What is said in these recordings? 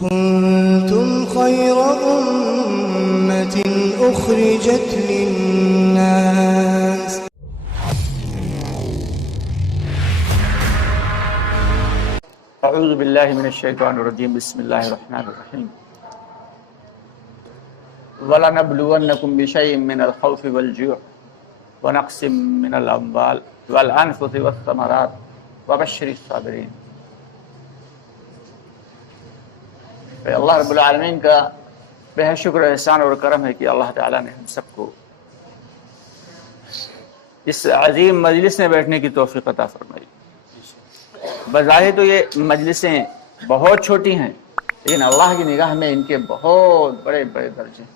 كنتم خير أمة أخرجت للناس اعوذ باللہ من الشیطان الرجیم بسم اللہ الرحمن الرحیم وَلَنَبْلُوَنَّكُمْ بِشَيْءٍ مِّنَ الْخَوْفِ وَالْجُوعِ وَنَقْصٍ مِّنَ الْأَمْوَالِ وَالْأَنفُسِ وَالثَّمَرَاتِ وَبَشِّرِ الصَّابِرِينَ۔ اللہ رب العالمین کا بے شکر احسان اور کرم ہے کہ اللہ تعالیٰ نے ہم سب کو اس عظیم مجلس میں بیٹھنے کی توفیق عطا فرمائی۔ بظاہر تو یہ مجلسیں بہت چھوٹی ہیں، لیکن اللہ کی نگاہ میں ان کے بہت بڑے بڑے درجے ہیں۔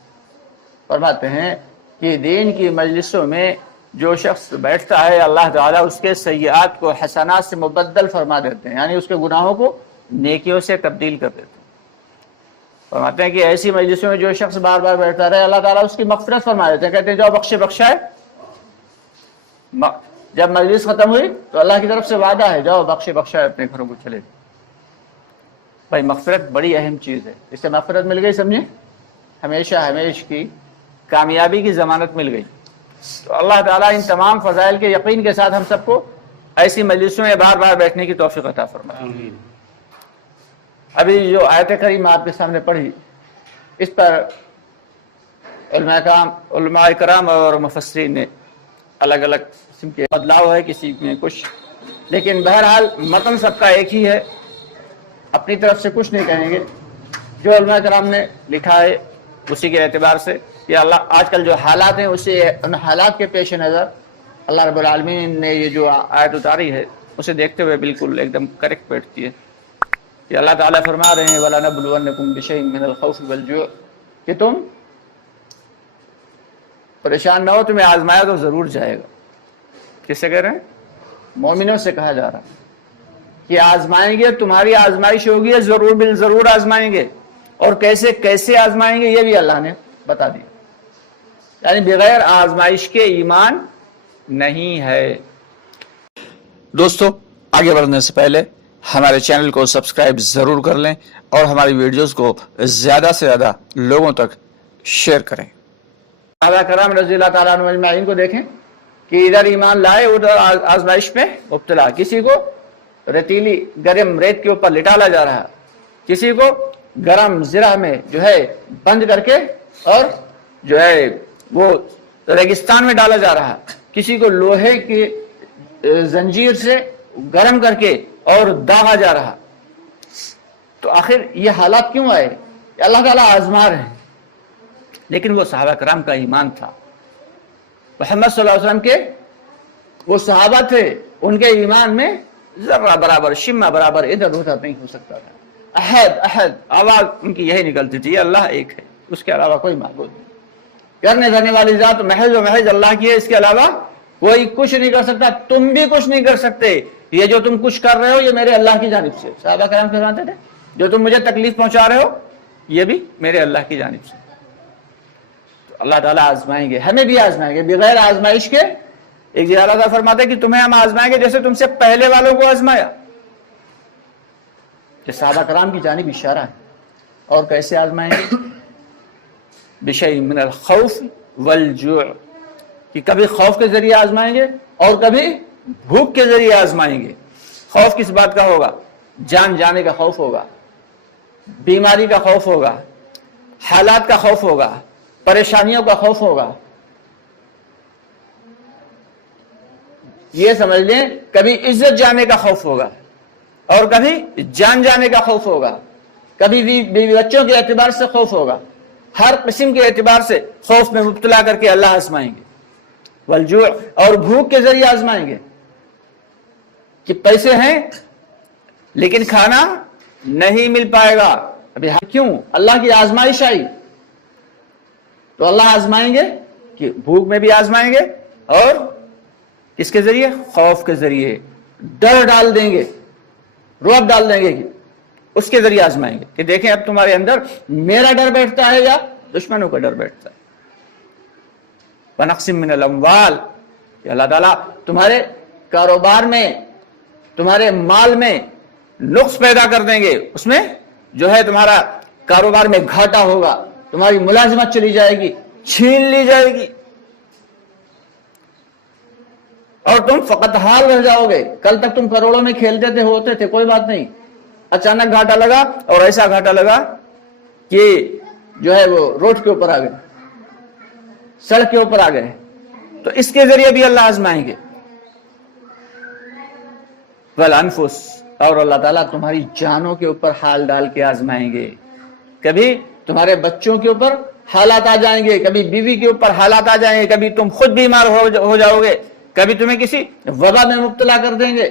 فرماتے ہیں کہ دین کی مجلسوں میں جو شخص بیٹھتا ہے اللہ تعالیٰ اس کے سیئات کو حسنات سے مبدل فرما دیتے ہیں، یعنی اس کے گناہوں کو نیکیوں سے تبدیل کر دیتے ہیں۔ فرماتے ہیں کہ ایسی مجلسوں میں جو شخص بار بار بیٹھتا رہے اللہ تعالیٰ اس کی مغفرت فرما دیتے ہیں، کہتے ہیں جاؤ بخشا ہے۔ جب مجلس ختم ہوئی تو اللہ کی طرف سے وعدہ ہے جاؤ بخشا ہے، اپنے گھروں کو چلے۔ بھائی مغفرت بڑی اہم چیز ہے، اس سے مغفرت مل گئی سمجھیں ہمیشہ کی کامیابی کی ضمانت مل گئی۔ تو اللہ تعالیٰ ان تمام فضائل کے یقین کے ساتھ ہم سب کو ایسی مجلسوں میں بار بار بیٹھنے کی توفیق عطا فرمائے۔ ابھی جو آیت کریمہ آپ کے سامنے پڑھی اس پر علماء کرام اور مفسرین نے الگ الگ قسم کے بدلاؤ ہے، کسی میں کچھ، لیکن بہرحال متن سب کا ایک ہی ہے، اپنی طرف سے کچھ نہیں کہیں گے۔ جو علماء کرام نے لکھا ہے اسی کے اعتبار سے کہ اللہ آج کل جو حالات ہیں ان حالات کے پیش نظر اللہ رب العالمین نے یہ جو آیت اتاری ہے اسے دیکھتے ہوئے بالکل ایک دم کریکٹ بیٹھتی ہے کہ اللہ تعالیٰ فرما رہے ہیں وَلَنَبْلُوَنَّكُمْ بِشَيْءٍ مِّنَ الْخَوْفِ وَالْجُوعِ، کہ تم پریشان نہ ہو، تمہیں آزمایا تو ضرور جائے گا۔ کس سے کہہ رہے ہیں؟ مومنوں سے کہا جا رہا ہے کہ آزمائیں گے، تمہاری آزمائش ہوگی، ضرور آزمائیں گے، اور کیسے آزمائیں گے یہ بھی اللہ نے بتا دیا، یعنی بغیر آزمائش کے ایمان نہیں ہے۔ دوستو آگے بڑھنے سے پہلے ہمارے چینل کو سبسکرائب ضرور کر لیں اور ہماری ویڈیوز کو زیادہ سے زیادہ لوگوں تک شیئر کریں۔ صحابہ کرام رضی اللہ تعالیٰ عنہ اجمعین کو دیکھیں کہ ادھر ایمان لائے ادھر آزمائش میں مبتلا، کسی کو ریتیلی گرم ریت کے اوپر لٹالا جا رہا، کسی کو گرم زرہ میں جو ہے بند کر کے اور جو ہے وہ ریگستان میں ڈالا جا رہا، کسی کو لوہے کی زنجیر سے گرم کر کے اور داغا جا رہا۔ تو آخر یہ حالات کیوں آئے؟ اللہ تعالیٰ آزما رہے ہیں، لیکن وہ صحابہ کرام کا ایمان تھا، محمد صلی اللہ علیہ وسلم کے وہ صحابہ تھے، ان کے ایمان میں ذرہ برابر شمہ برابر ادھر ادھر نہیں ہو سکتا تھا۔ احد آواز ان کی یہی نکلتی تھی، اللہ ایک ہے، اس کے علاوہ کوئی معبود نہیں، کرنے دھرنے والی ذات محض و محض اللہ کی ہے، اس کے علاوہ کوئی کچھ نہیں کر سکتا، تم بھی کچھ نہیں کر سکتے، یہ جو تم کچھ کر رہے ہو یہ میرے اللہ کی جانب سے۔ صحابہ کرام فرماتے تھے جو تم مجھے تکلیف پہنچا رہے ہو یہ بھی میرے اللہ کی جانب سے۔ تو اللہ تعالیٰ آزمائیں گے، ہمیں بھی آزمائیں گے بغیر آزمائش کے۔ ایک جگہ اللہ تعالیٰ فرماتے ہیں کہ تمہیں ہم آزمائیں گے جیسے تم سے پہلے والوں کو آزمایا، کہ صحابہ کرام کی جانب اشارہ ہے۔ اور کیسے آزمائیں گے؟ بِشَيْءٍ مِّنَ الْخَوْفِ وَالْجُوعِ، کہ کبھی خوف کے ذریعے آزمائیں گے اور کبھی بھوک کے ذریعے آزمائیں گے۔ خوف کس بات کا ہوگا؟ جان جانے کا خوف ہوگا، بیماری کا خوف ہوگا، حالات کا خوف ہوگا، پریشانیوں کا خوف ہوگا۔ یہ سمجھ لیں کبھی عزت جانے کا خوف ہوگا اور کبھی جان جانے کا خوف ہوگا، کبھی بیوی بچوں کے اعتبار سے خوف ہوگا، ہر قسم کے اعتبار سے خوف میں مبتلا کر کے اللہ آزمائیں گے۔ والجوع، اور بھوک کے ذریعے آزمائیں گے کہ پیسے ہیں لیکن کھانا نہیں مل پائے گا۔ ابھی کیوں؟ اللہ کی آزمائش آئی تو اللہ آزمائیں گے کہ بھوک میں بھی آزمائیں گے، اور کس کے ذریعے؟ خوف کے ذریعے، ڈر ڈال دیں گے، رعب ڈال دیں گے، اس کے ذریعے آزمائیں گے کہ دیکھیں اب تمہارے اندر میرا ڈر بیٹھتا ہے یا دشمنوں کا ڈر بیٹھتا ہے۔ وَنَقْصٍ مِّنَ الْأَمْوَالِ، کہ اللہ تعالیٰ تمہارے کاروبار میں، تمہارے مال میں نقص پیدا کر دیں گے، اس میں جو ہے تمہارا کاروبار میں گھاٹا ہوگا، تمہاری ملازمت چلی جائے گی، چھین لی جائے گی، اور تم فقط حال رہ جاؤ گے۔ کل تک تم کروڑوں میں کھیلتے تھے، ہوتے تھے، کوئی بات نہیں، اچانک گھاٹا لگا، اور ایسا گھاٹا لگا کہ جو ہے وہ روڈ کے اوپر آ گئے، سڑک کے اوپر آ گئے، تو اس کے ذریعے بھی اللہ آزمائیں گے۔ والانفس، اور اللہ تعالیٰ تمہاری جانوں کے اوپر حال ڈال کے آزمائیں گے۔ کبھی تمہارے بچوں کے اوپر حالات آ جائیں گے، کبھی بیوی کے اوپر حالات آ جائیں گے، کبھی تم خود بیمار ہو جاؤ گے، کبھی تمہیں کسی وبا میں مبتلا کر دیں گے،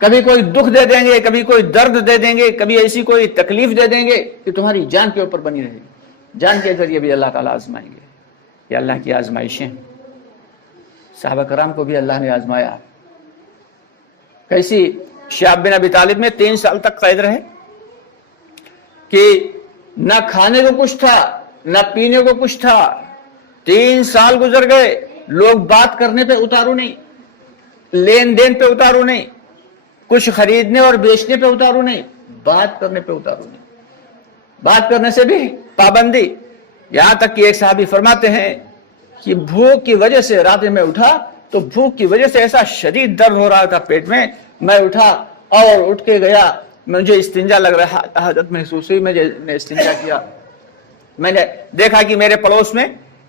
کبھی کوئی دکھ دے دیں گے، کبھی کوئی درد دے دیں گے، کبھی ایسی کوئی تکلیف دے دیں گے کہ تمہاری جان کے اوپر بنی رہے گی۔ جان کے ذریعے بھی اللہ تعالیٰ آزمائیں گے۔ یہ اللہ کی آزمائشیں، صحابہ کرام کو بھی اللہ نے آزمایا۔ کیسی؟ شعب بن ابی طالب میں 3 سال تک قید رہے کہ نہ کھانے کو کچھ تھا، نہ پینے کو کچھ تھا، 3 سال گزر گئے، لوگ بات کرنے پہ اتارو نہیں، لین دین پہ اتارو نہیں، کچھ خریدنے اور بیچنے پہ اتارو نہیں، بات کرنے پہ اتارو نہیں، بات کرنے سے بھی پابندی۔ یہاں تک کہ ایک صحابی فرماتے ہیں کہ بھوک کی وجہ سے رات میں اٹھا تو بھوک کی وجہ سے ایسا شدید درد ہو رہا تھا پیٹ میں، میں اٹھا اور اٹھ کے گیا، مجھے استنجا لگ رہا، حاجت محسوس ہوئی، میں نے استنجا کیا، میں نے دیکھا کہ میرے پڑوس میں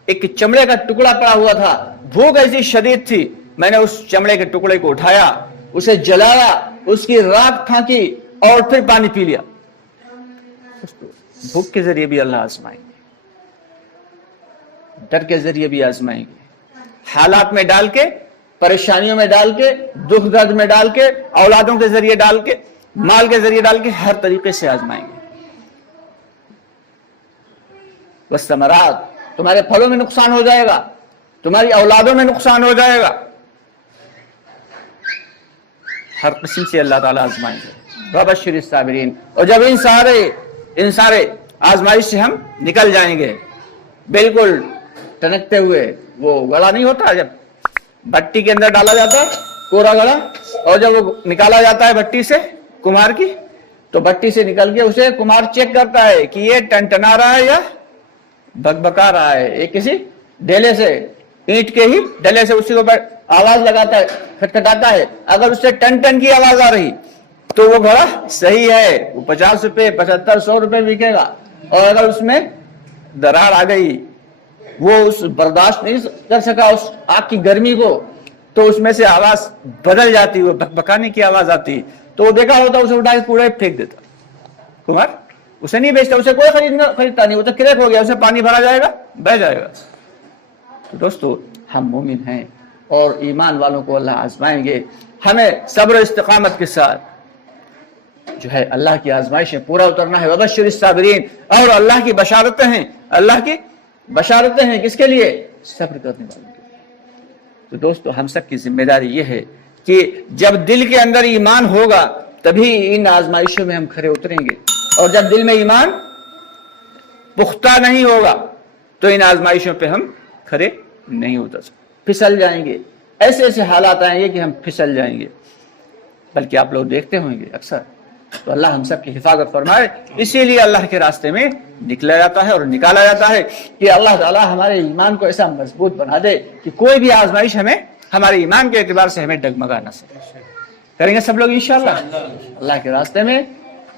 ایک چمڑے کا ٹکڑا پڑا ہوا تھا، بھوک ایسی شدید تھی، میں نے اس چمڑے کے ٹکڑے کو اٹھایا، اسے جلایا، اس کی راکھ پھانکی اور پھر پانی پی لیا۔ بھوک کے ذریعے بھی اللہ آزمائیں گے، ڈر کے ذریعے بھی آزمائیں گے، حالات میں ڈال کے، پریشانیوں میں ڈال کے، دکھ درد میں ڈال کے، اولادوں کے ذریعے ڈال کے، مال کے ذریعے ڈال کے، ہر طریقے سے آزمائیں گے۔ والثمرات، تمہارے پھلوں میں نقصان ہو جائے گا، تمہاری اولادوں میں نقصان ہو جائے گا، ہر قسم سے اللہ تعالیٰ آزمائیں گے۔ وبشر الصابرین، اور جب ان سارے آزمائش سے ہم نکل جائیں گے، بالکل ٹنکتے ہوئے، وہ گڑا نہیں ہوتا جب بھٹی کے اندر ڈالا جاتا ہے، کوڑا گڑا، اور جب وہ نکالا جاتا ہے بھٹی سے کمہار کی، تو بھٹی سے نکل کے اسے کمہار چیک کرتا ہے کہ یہ ٹنٹنا رہا ہے یا بکبکا رہا ہے، ایک کسی ڈھیلے سے، اینٹ کے ہی ڈھیلے سے اسی کو آواز لگاتا ہے، کھٹکھٹاتا ہے، اگر اس سے ٹن ٹن کی آواز آ رہی تو وہ گھوڑا صحیح ہے، وہ 50 روپے 75 100 روپے بکے گا، اور اگر اس میں درار آ گئی، وہ اس برداشت نہیں کر سکا اس آگ کی گرمی کو، تو اس میں سے آواز بدل جاتی، وہ بکبکانے کی آواز آتی، تو وہ دیکھا ہوتا اسے اٹھا کے کوڑے پھینک دیتا کمار، اسے نہیں بیچتا، اسے کوئی خریدتا نہیں، وہ تو کریک ہو گیا، اسے پانی بھرا جائے گا، بہ جائے گا۔ تو دوستو، ہم مومن ہیں اور ایمان والوں کو اللہ آزمائیں گے، ہمیں صبر و استقامت کے ساتھ جو ہے اللہ کی آزمائش میں پورا اترنا ہے۔ وبشر الصابرین، اور اللہ کی بشارتیں ہیں، اللہ کی بشارتیں ہیں کس کے لیے؟ صبر کرنے والوں کے لیے۔ تو دوستو، ہم سب کی ذمہ داری یہ ہے کہ جب دل کے اندر ایمان ہوگا تبھی ان آزمائشوں میں ہم کھرے اتریں گے، اور جب دل میں ایمان پختہ نہیں ہوگا تو ان آزمائشوں پہ ہم کھرے نہیں اتر سکتے، پھسل جائیں گے، ایسے ایسے حالات آئیں گے کہ ہم پھسل جائیں گے۔ بلکہ آپ لوگ دیکھتے ہوں گے اکثر، تو اللہ ہم سب کی حفاظت فرمائے، اسی لیے اللہ کے راستے میں نکلا جاتا ہے اور نکالا جاتا ہے کہ اللہ تعالیٰ ہمارے ایمان کو ایسا مضبوط بنا دے کہ کوئی بھی آزمائش ہمیں ہمارے ایمان کے اعتبار سے ہمیں ڈگمگا نہ سکے۔ کریں گے سب لوگ انشاءاللہ اللہ کے راستے میں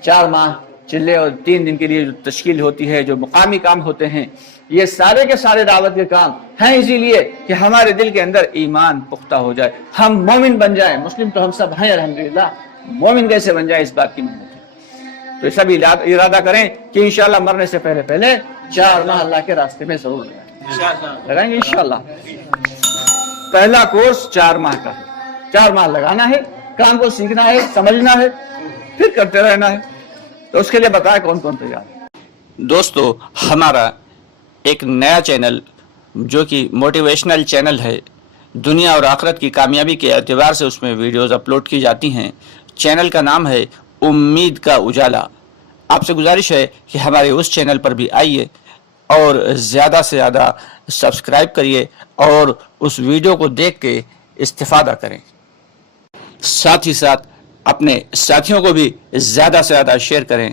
4 ماہ چلے اور 3 دن کے لیے جو تشکیل ہوتی ہے، جو مقامی کام ہوتے ہیں، یہ سارے کے سارے دعوت کے کام ہیں اسی لیے کہ ہمارے دل کے اندر ایمان پختہ ہو جائے، ہم مومن بن جائیں۔ مسلم تو ہم سب ہیں الحمدللہ، مومن کیسے بن جائے اس بات کی محنت ہے۔ تو سب ارادہ کریں کہ انشاءاللہ مرنے سے پہلے 4 ماہ اللہ کے راستے میں ضرور لگائیں گے انشاءاللہ۔ پہلا کورس 4 ماہ کا ہے، 4 ماہ لگانا ہے، کام کو سیکھنا ہے، سمجھنا ہے، پھر کرتے رہنا ہے۔ تو اس کے لیے بتائیں کون کون تیار ہے۔ دوستو، ہمارا ایک نیا چینل جو کہ موٹیویشنل چینل ہے، دنیا اور آخرت کی کامیابی کے اعتبار سے اس میں ویڈیوز اپلوڈ کی جاتی ہیں۔ چینل کا نام ہے امید کا اجالا۔ آپ سے گزارش ہے کہ ہمارے اس چینل پر بھی آئیے اور زیادہ سے زیادہ سبسکرائب کریے اور اس ویڈیو کو دیکھ کے استفادہ کریں، ساتھ ہی ساتھ اپنے ساتھیوں کو بھی زیادہ سے زیادہ شیئر کریں